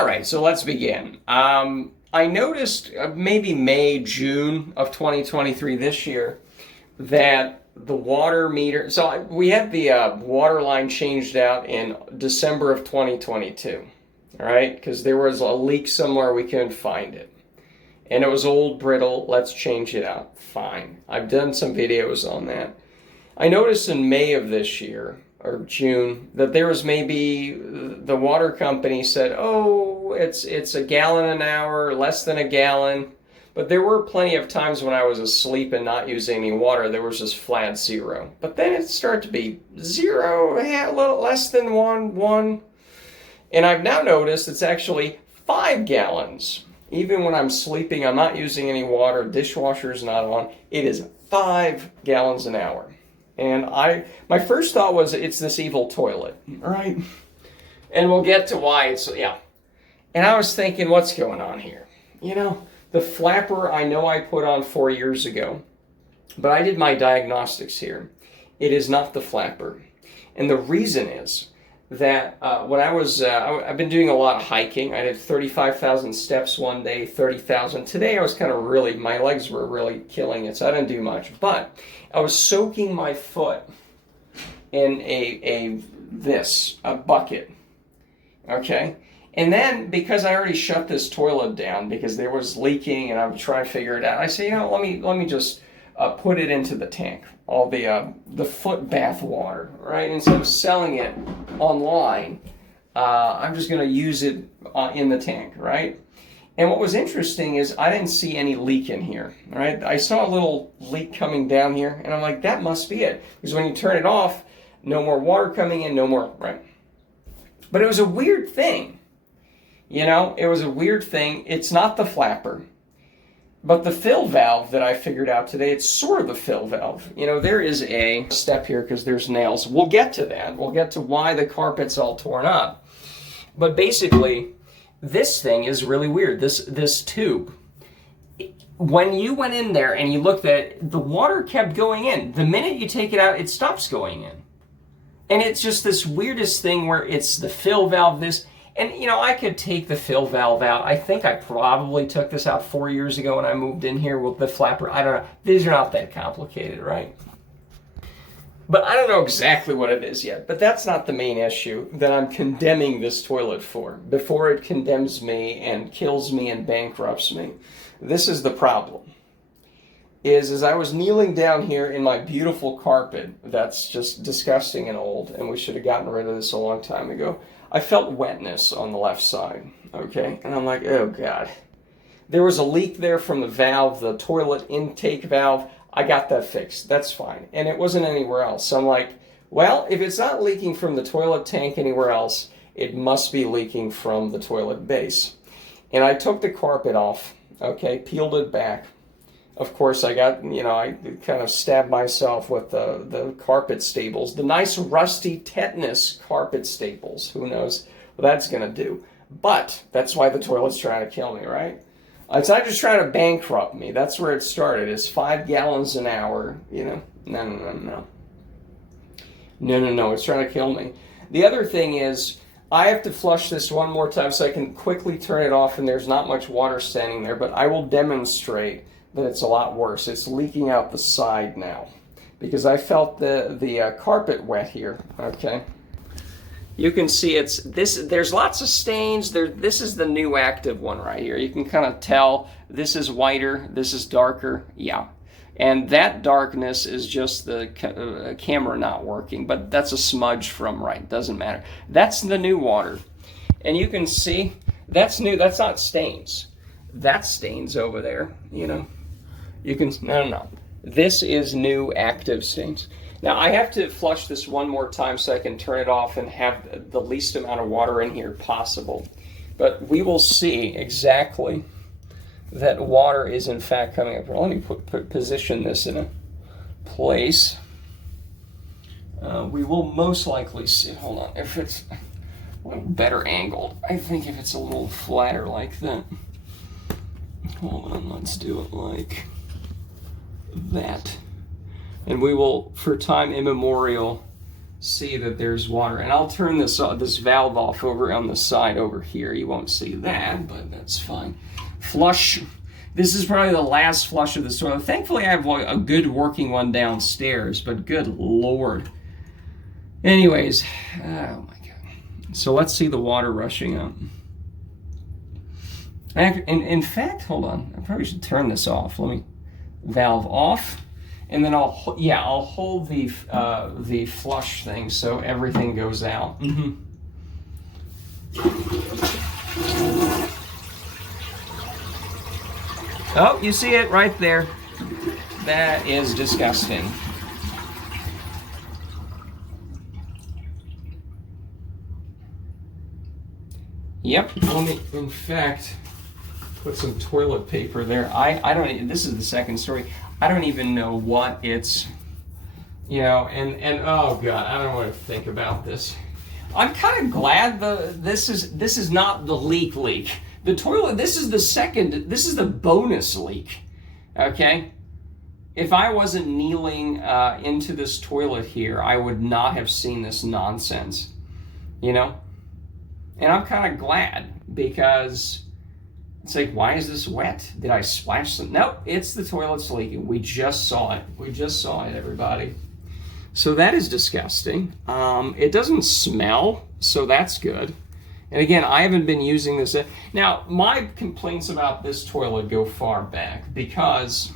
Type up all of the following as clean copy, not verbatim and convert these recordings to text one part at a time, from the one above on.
All right, so let's begin. I noticed maybe May, June of 2023 this year that the water meter, we had the water line changed out in December of 2022, all right? Because there was a leak somewhere, we couldn't find it. And it was old, brittle, let's change it out. Fine. I've done some videos on that. I noticed in May of this year, or June, that there was maybe the water company said, oh, it's a gallon an hour, less than a gallon. But there were plenty of times when I was asleep and not using any water, there was just flat zero. But then it started to be zero, a little less than one. And I've now noticed it's actually 5 gallons. Even when I'm sleeping, I'm not using any water, dishwasher's not on, it is 5 gallons an hour. And my first thought was it's this evil toilet, right? And we'll get to why it's, yeah. And I was thinking, what's going on here? You know, the flapper I know I put on 4 years ago, but I did my diagnostics here. It is not the flapper. And the reason is that when I've been doing a lot of hiking. I did 35,000 steps one day, 30,000. Today I was kind of my legs were really killing it, so I didn't do much. But I was soaking my foot in a bucket, okay? And then, because I already shut this toilet down because there was leaking and I'm trying to figure it out, I say, you know, let me just put it into the tank, all the foot bath water, right? Instead of selling it online, I'm just going to use it in the tank, right? And what was interesting is I didn't see any leak in here, right? I saw a little leak coming down here, and I'm like, that must be it. Because when you turn it off, no more water coming in, no more, right? But it was a weird thing. You know, it was a weird thing. It's not the flapper. But the fill valve that I figured out today, it's sort of the fill valve. You know, there is a step here because there's nails. We'll get to that. We'll get to why the carpet's all torn up. But basically, this thing is really weird. This tube. When you went in there and you looked at it, the water kept going in. The minute you take it out, it stops going in. And it's just this weirdest thing where it's the fill valve, this. And, you know, I could take the fill valve out. I think I probably took this out 4 years ago when I moved in here with the flapper. I don't know. These are not that complicated, right? But I don't know exactly what it is yet. But that's not the main issue that I'm condemning this toilet for. Before it condemns me and kills me and bankrupts me. This is the problem. Is I was kneeling down here in my beautiful carpet that's just disgusting and old, and we should have gotten rid of this a long time ago. I felt wetness on the left side, okay? And I'm like, oh God. There was a leak there from the valve, the toilet intake valve. I got that fixed, that's fine. And it wasn't anywhere else. So I'm like, well, if it's not leaking from the toilet tank anywhere else, it must be leaking from the toilet base. And I took the carpet off, okay, peeled it back. Of course, I got, you know, I kind of stabbed myself with the carpet staples, the nice rusty tetanus carpet staples. Who knows what that's going to do. But that's why the toilet's trying to kill me, right? It's not just trying to bankrupt me. That's where it started. It's 5 gallons an hour, you know. No. It's trying to kill me. The other thing is, I have to flush this one more time so I can quickly turn it off and there's not much water standing there, but I will demonstrate that it's a lot worse. It's leaking out the side now because I felt the carpet wet here, okay? You can see there's lots of stains. This is the new active one right here. You can kind of tell this is whiter, this is darker, yeah. And that darkness is just the camera not working, but that's a smudge from doesn't matter. That's the new water. And you can see, that's new, that's not stains. That's stains over there, you know. You can, no. This is new active stains. Now I have to flush this one more time so I can turn it off and have the least amount of water in here possible. But we will see exactly that water is in fact coming up. Let me position this in a place. We will most likely see, hold on, if it's a little better angled. I think if it's a little flatter like that. Hold on, let's do it like that. And we will, for time immemorial, see that there's water. And I'll turn this valve off over on the side over here. You won't see that, but that's fine. Flush. This is probably the last flush of the toilet. Thankfully, I have a good working one downstairs, but good Lord. Anyways, oh my God. So let's see the water rushing out. In fact, hold on. I probably should turn this off. Let me valve off, and then I'll hold the flush thing so everything goes out. Oh, you see it right there. That is disgusting. Yep. Let me, in fact, put some toilet paper there. I don't. This is the second story. I don't even know what it's. You know, and oh God, I don't want to think about this. I'm kind of glad this is not the leak. The toilet, this is the bonus leak, okay? If I wasn't kneeling into this toilet here, I would not have seen this nonsense, you know? And I'm kind of glad, because it's like, why is this wet? Did I splash some? Nope, it's the toilet's leaking. We just saw it. We just saw it, everybody. So that is disgusting. It doesn't smell, so that's good. And again, I haven't been using this. Now, my complaints about this toilet go far back, because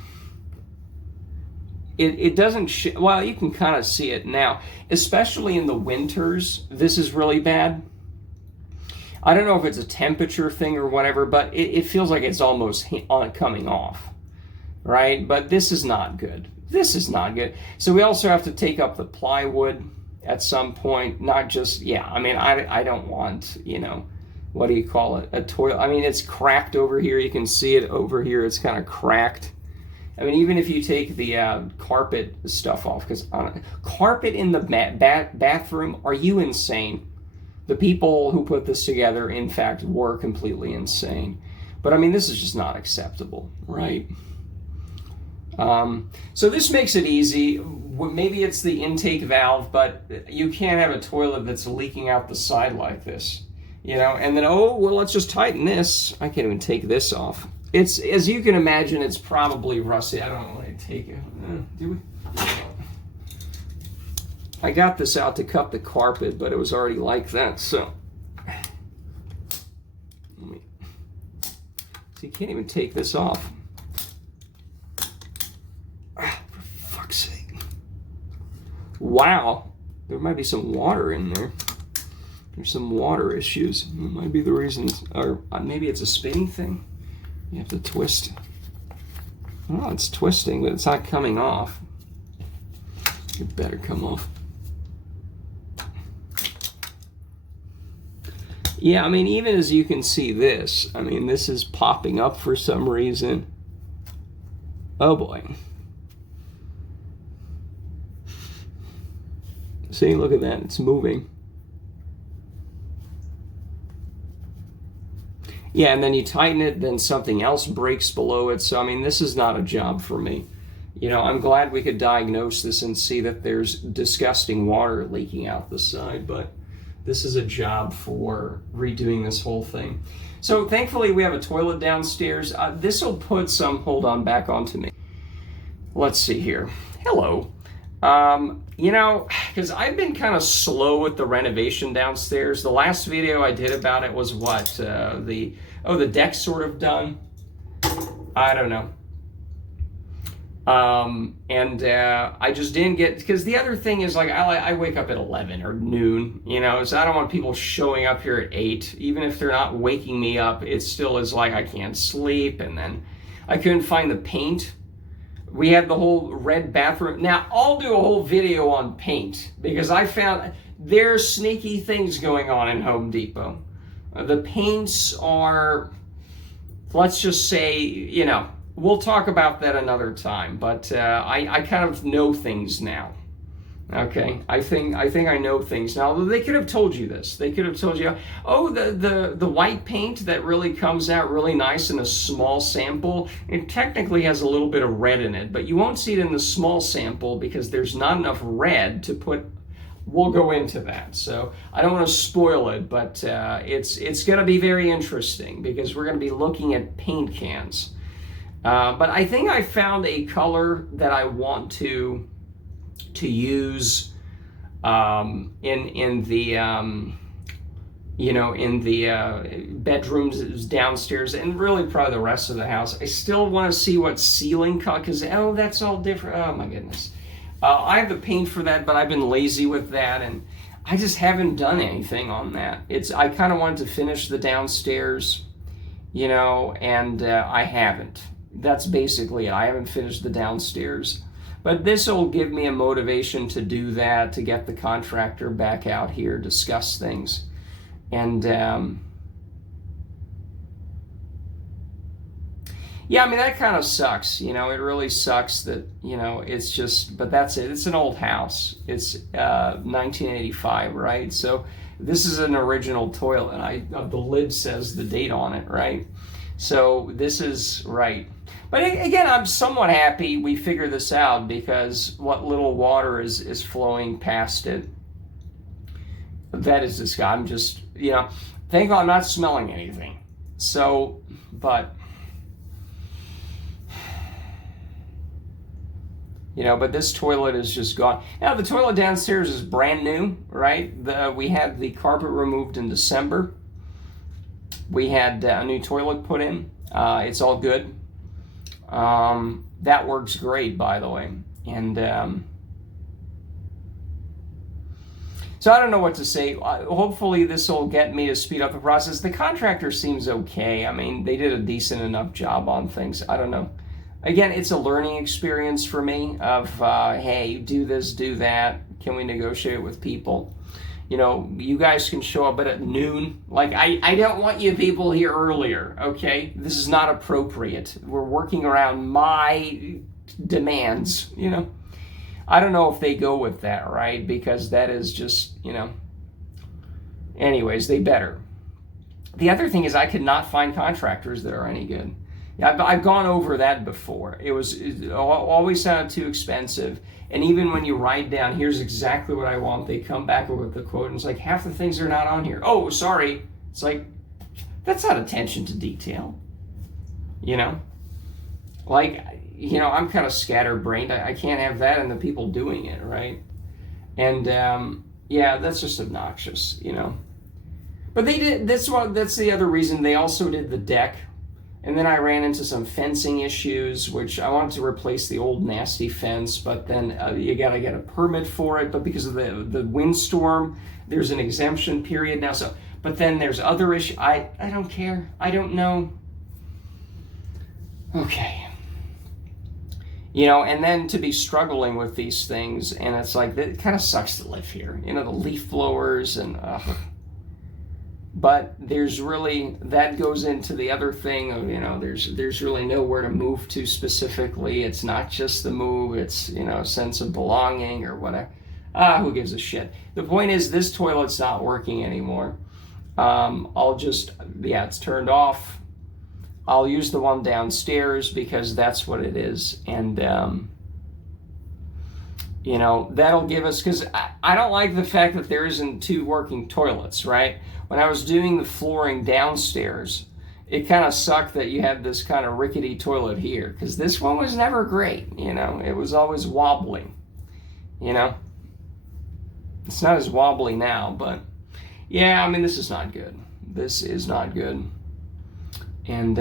it doesn't, well, you can kind of see it now, especially in the winters. This is really bad. I don't know if it's a temperature thing or whatever, but it feels like it's almost coming off, right? But this is not good. This is not good. So we also have to take up the plywood at some point, not just, yeah, I mean, I don't want, you know, what do you call it, a toilet. I mean, it's cracked over here. You can see it over here. It's kind of cracked. I mean, even if you take the carpet stuff off, because carpet in the bathroom, are you insane? The people who put this together, in fact, were completely insane. But I mean, this is just not acceptable, right? So this makes it easy. Maybe it's the intake valve, but you can't have a toilet that's leaking out the side like this, you know, and then, oh, well, let's just tighten this. I can't even take this off. It's, as you can imagine, it's probably rusty. I don't want to take it. Do we? I got this out to cut the carpet, but it was already like that, so. So you can't even take this off. For fuck's sake. Wow. There might be some water in there. There's some water issues. That might be the reasons, or maybe it's a spinning thing. You have to twist. Oh, it's twisting, but it's not coming off. It better come off. Yeah, I mean, even as you can see this, I mean, this is popping up for some reason. Oh boy. See, look at that, it's moving. Yeah, and then you tighten it, then something else breaks below it. So, I mean, this is not a job for me. You know, I'm glad we could diagnose this and see that there's disgusting water leaking out the side, but this is a job for redoing this whole thing. So, thankfully, we have a toilet downstairs. This will put some, hold on, back onto me. Let's see here. Hello. You know, because I've been kind of slow with the renovation downstairs. The last video I did about it was what? The deck's sort of done. I don't know. I just didn't get, because the other thing is, like, I wake up at 11 or noon, you know, so I don't want people showing up here at 8. Even if they're not waking me up, it still is like I can't sleep. And then I couldn't find the paint. We had the whole red bathroom. Now, I'll do a whole video on paint, because I found there's sneaky things going on in Home Depot. The paints are, let's just say, you know, we'll talk about that another time, but I kind of know things now. Okay, I think I know things now. They could have told you this. They could have told you, oh, the white paint that really comes out really nice in a small sample, it technically has a little bit of red in it, but you won't see it in the small sample because there's not enough red to put we'll go into that. So I don't want to spoil it, but it's going to be very interesting because we're going to be looking at paint cans. But I think I found a color that I want to use in the in the bedrooms downstairs, and really probably the rest of the house. I still want to see what ceiling color, because that's all different. Oh my goodness. I have the paint for that, but I've been lazy with that, and I just haven't done anything on that. I kind of wanted to finish the downstairs, and I haven't. That's basically it. I haven't finished the downstairs. But this will give me a motivation to do that, to get the contractor back out here, discuss things. And yeah, I mean, that kind of sucks. It really sucks that, it's just, but that's it. It's an old house. It's 1985, right? So this is an original toilet. The lid says the date on it, right? So this is right. But again, I'm somewhat happy we figured this out, because what little water is flowing past it, that is this guy. I'm just, thank God I'm not smelling anything. So, but, but this toilet is just gone. Now, the toilet downstairs is brand new, right? We had the carpet removed in December. We had a new toilet put in. It's all good. That works great, by the way. And so I don't know what to say. Hopefully this will get me to speed up the process. The contractor seems okay. I mean, they did a decent enough job on things. I don't know. Again, it's a learning experience for me of, hey, do this, do that. Can we negotiate with people? You guys can show up at noon. Like, I don't want you people here earlier, okay? This is not appropriate. We're working around my demands, I don't know if they go with that, right? Because that is just, anyways, they better. The other thing is I could not find contractors that are any good. I've gone over that before. It always sounded too expensive. And even when you write down, here's exactly what I want, they come back with the quote, and it's like, half the things are not on here. Oh, sorry. It's like, that's not attention to detail. Like, I'm kind of scatterbrained. I can't have that and the people doing it, right? And, yeah, that's just obnoxious, But they did, that's the other reason. They also did the deck. And then I ran into some fencing issues, which I wanted to replace the old nasty fence, but then you got to get a permit for it. But because of the windstorm, there's an exemption period now. So, but then there's other issues. I don't care. I don't know. Okay. And then to be struggling with these things, and it's like, it kind of sucks to live here. The leaf blowers and, But there's really, that goes into the other thing of, there's really nowhere to move to specifically. It's not just the move, it's, a sense of belonging or whatever. Who gives a shit? The point is, this toilet's not working anymore. It's turned off. I'll use the one downstairs because that's what it is. And, that'll give us, because I don't like the fact that there isn't two working toilets, right? When I was doing the flooring downstairs, it kind of sucked that you had this kind of rickety toilet here, because this one was never great, It was always wobbly, It's not as wobbly now, but yeah, I mean, this is not good. This is not good. And,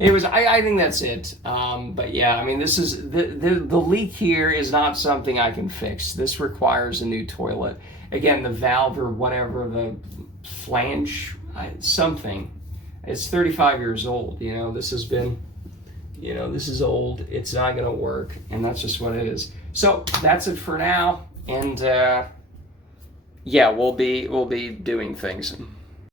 anyways, I think that's it. But yeah, I mean, this is the leak here is not something I can fix. This requires a new toilet. Again, the valve or whatever, the flange, something. It's 35 years old. This has been, this is old. It's not going to work, and that's just what it is. So that's it for now. And yeah, we'll be doing things.